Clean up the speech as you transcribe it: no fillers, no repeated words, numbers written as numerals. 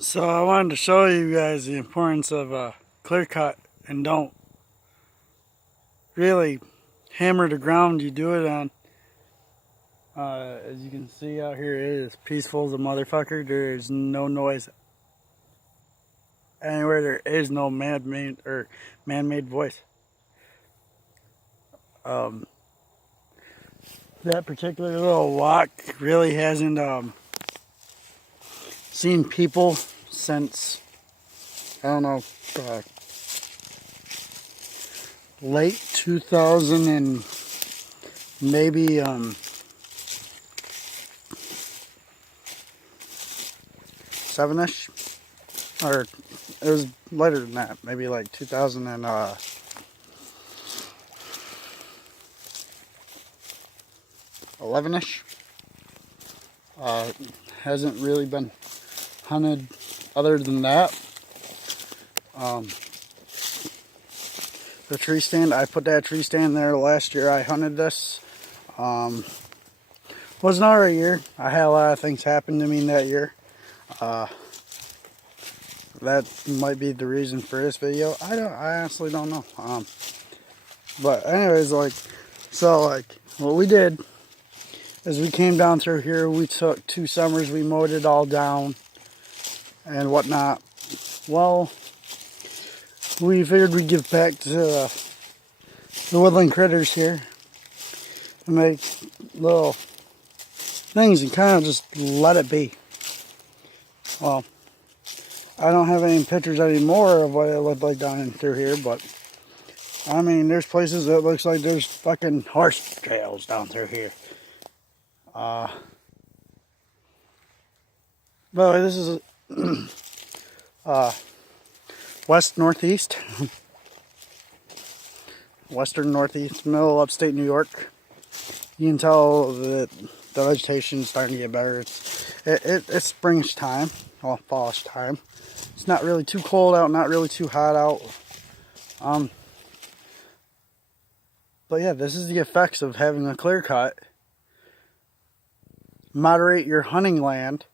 So I wanted to show you guys the importance of clear cut, and don't really hammer the ground you do it on. As you can see out here, it is peaceful as a motherfucker. There is no noise anywhere. There is no man-made voice. That particular little walk really hasn't seen people since, I don't know, late 2000 and maybe seven-ish, or it was later than that, maybe like 2011-ish. Hasn't really been hunted other than that. The tree stand, I put that tree stand there last year. I hunted this. Was not a year. I had a lot of things happen to me in that year. That might be the reason for this video. I honestly don't know. But anyways, what we did is we came down through here. We took 2 summers. We mowed it all down and whatnot. Well, we figured we'd give back to the woodland critters here and make little things and kind of just let it be. Well, I don't have any pictures anymore of what it looked like down in through here, but I mean, there's places that looks like there's fucking horse trails down through here. But this is west northeast, western northeast, middle of upstate New York. You can tell that the vegetation's starting to get better. It's springish time, well, fallish time. It's not really too cold out, not really too hot out. But yeah, this is the effects of having a clear cut. Moderate your hunting land